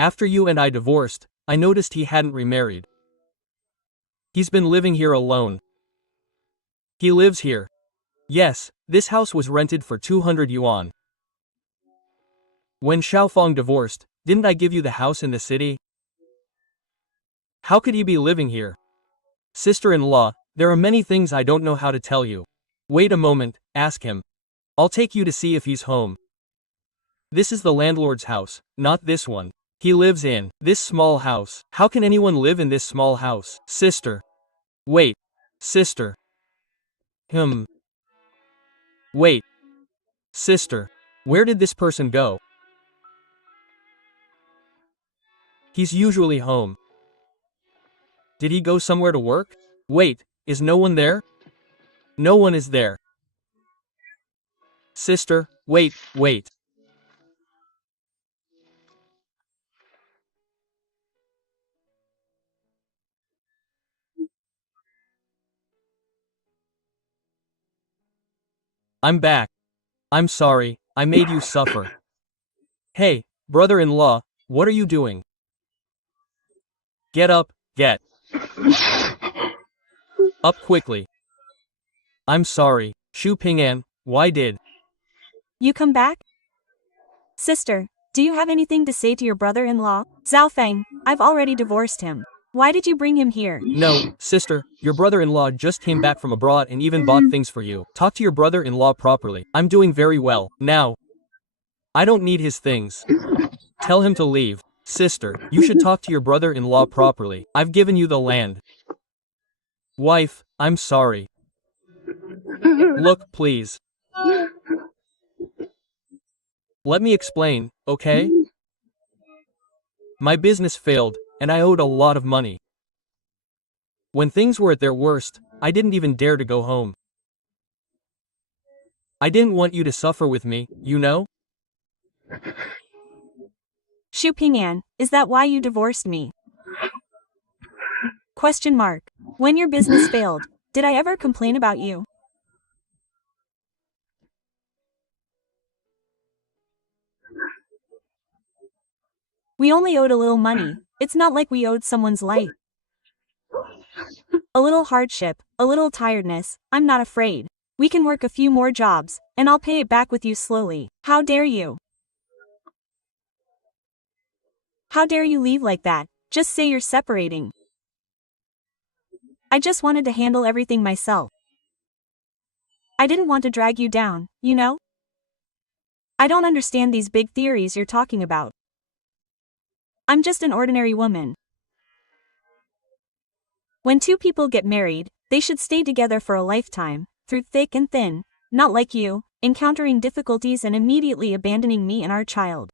After you and I divorced, I noticed he hadn't remarried. He's been living here alone. He lives here. Yes, this house was rented for 200 yuan. When Xiaofang divorced, didn't I give you the house in the city? How could he be living here? Sister-in-law, there are many things I don't know how to tell you. Wait a moment, ask him. I'll take you to see if he's home. This is the landlord's house, not this one. He lives in this small house. How can anyone live in this small house? Sister. Wait. Sister. Wait. Sister. Where did this person go? He's usually home. Did he go somewhere to work? Wait, is no one there? No one is there. Sister, wait. I'm back. I'm sorry, I made you suffer. Hey, brother-in-law, what are you doing? Get up, get up quickly. I'm sorry, Xu Ping'an, why did You come back? Sister, do you have anything to say to your brother-in-law? Zhao Feng, I've already divorced him. Why did you bring him here? No, sister, your brother-in-law just came back from abroad and even bought things for you. Talk to your brother-in-law properly. I'm doing very well, now. I don't need his things. Tell him to leave. Sister, you should talk to your brother-in-law properly. I've given you the land. Wife, I'm sorry. Look, please. Let me explain, okay? My business failed, and I owed a lot of money. When things were at their worst, I didn't even dare to go home. I didn't want you to suffer with me, you know? Xu Ping'an, is that why you divorced me? Question mark. When your business failed, did I ever complain about you? We only owed a little money. It's not like we owed someone's life. A little hardship, a little tiredness, I'm not afraid. We can work a few more jobs, and I'll pay it back with you slowly. How dare you? How dare you leave like that? Just say you're separating. I just wanted to handle everything myself. I didn't want to drag you down, you know? I don't understand these big theories you're talking about. I'm just an ordinary woman. When two people get married, they should stay together for a lifetime, through thick and thin, not like you, encountering difficulties and immediately abandoning me and our child.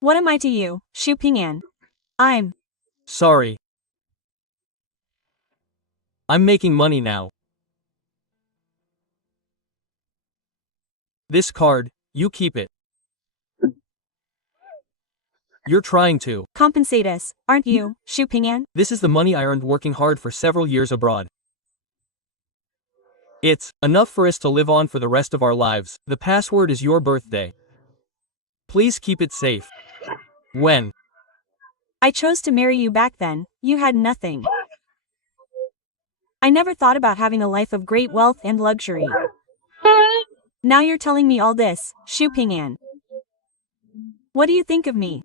What am I to you, Xu Ping'an? I'm Sorry. I'm making money now. This card, you keep it. You're trying to compensate us, aren't you, Xu Ping'an? This is the money I earned working hard for several years abroad. It's enough for us to live on for the rest of our lives. The password is your birthday. Please keep it safe. When I chose to marry you back then, you had nothing. I never thought about having a life of great wealth and luxury. Now you're telling me all this, Xu Ping'an. What do you think of me?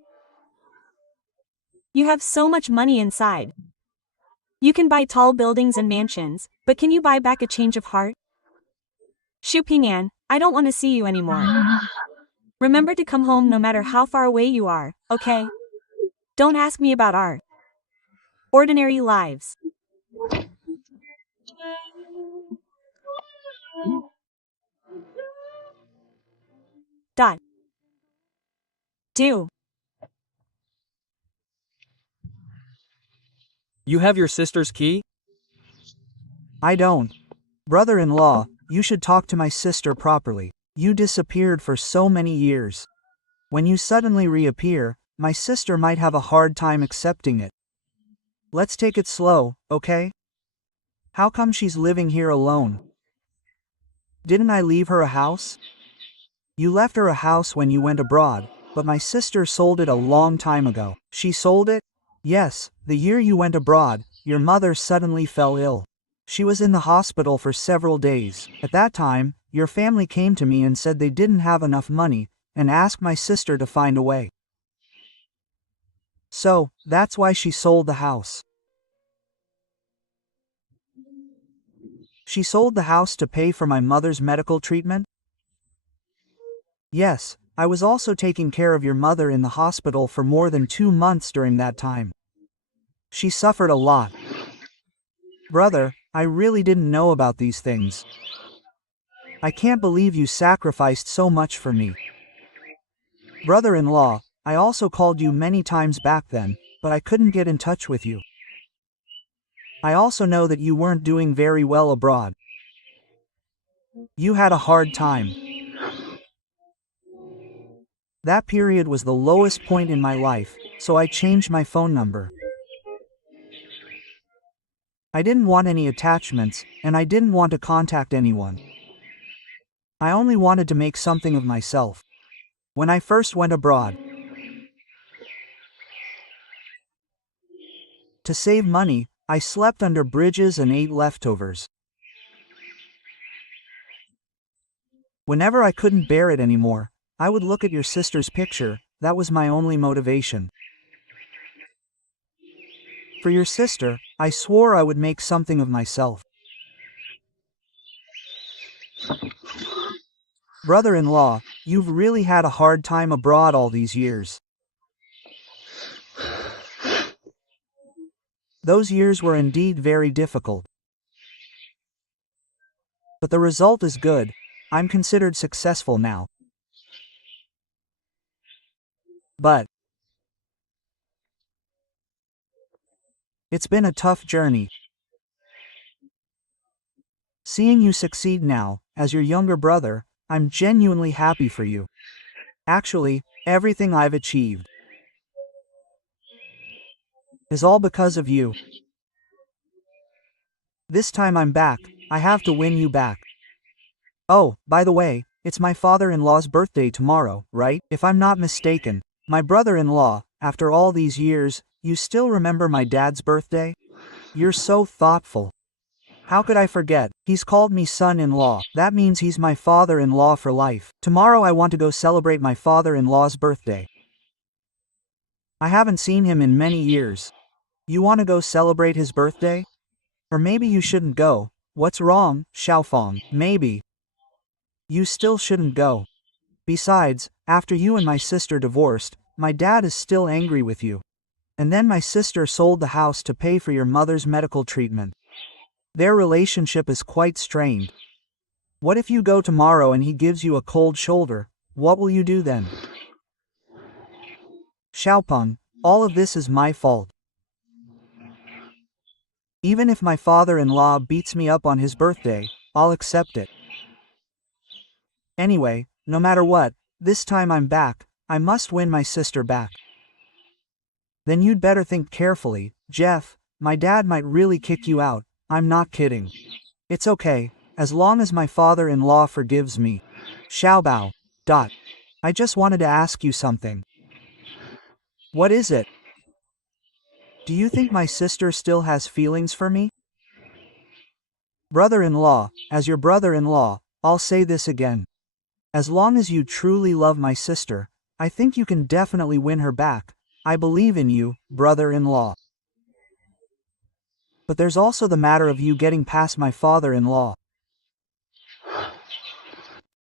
You have so much money inside. You can buy tall buildings and mansions, but can you buy back a change of heart? Xu Ping'an, I don't want to see you anymore. Remember to come home no matter how far away you are, okay? Don't ask me about our ordinary lives. Dot. Do. you have your sister's key? I don't. Brother-in-law, you should talk to my sister properly. You disappeared for so many years. When you suddenly reappear, my sister might have a hard time accepting it. Let's take it slow, okay? How come she's living here alone? Didn't I leave her a house? You left her a house when you went abroad, But my sister sold it a long time ago. She sold it? Yes, the year you went abroad, your mother suddenly fell ill. She was in the hospital for several days. At that time, your family came to me and said they didn't have enough money, and asked my sister to find a way. So, that's why she sold the house. She sold the house to pay for my mother's medical treatment? Yes, I was also taking care of your mother in the hospital for more than 2 months during that time. She suffered a lot. Brother, I really didn't know about these things. I can't believe you sacrificed so much for me. Brother-in-law, I also called you many times back then, but I couldn't get in touch with you. I also know that you weren't doing very well abroad. You had a hard time. That period was the lowest point in my life, so I changed my phone number. I didn't want any attachments, and I didn't want to contact anyone. I only wanted to make something of myself. When I first went abroad, to save money, I slept under bridges and ate leftovers. Whenever I couldn't bear it anymore, I would look at your sister's picture. That was my only motivation. For your sister, I swore I would make something of myself. Brother-in-law, you've really had a hard time abroad all these years. Those years were indeed very difficult. But the result is good. I'm considered successful now. But it's been a tough journey. Seeing you succeed now, as your younger brother, I'm genuinely happy for you. Actually, everything I've achieved is all because of you. This time I'm back, I have to win you back. Oh, by the way, it's my father-in-law's birthday tomorrow, right? If I'm not mistaken, my brother-in-law, after all these years, you still remember my dad's birthday? You're so thoughtful. How could I forget? He's called me son-in-law. That means he's my father-in-law for life. Tomorrow I want to go celebrate my father-in-law's birthday. I haven't seen him in many years. You want to go celebrate his birthday? Or maybe you shouldn't go. What's wrong, Xiaofeng? Maybe you still shouldn't go. Besides, after you and my sister divorced, my dad is still angry with you. And then my sister sold the house to pay for your mother's medical treatment. Their relationship is quite strained. What if you go tomorrow and he gives you a cold shoulder? What will you do then? Xiaopeng, all of this is my fault. Even if my father-in-law beats me up on his birthday, I'll accept it. Anyway, no matter what, this time I'm back. I must win my sister back. Then you'd better think carefully, Jeff. My dad might really kick you out. I'm not kidding. It's okay, as long as my father-in-law forgives me. Xiaobao. I just wanted to ask you something. What is it? Do you think my sister still has feelings for me? Brother-in-law, as your brother-in-law, I'll say this again. As long as you truly love my sister, I think you can definitely win her back. I believe in you, brother-in-law. But there's also the matter of you getting past my father-in-law.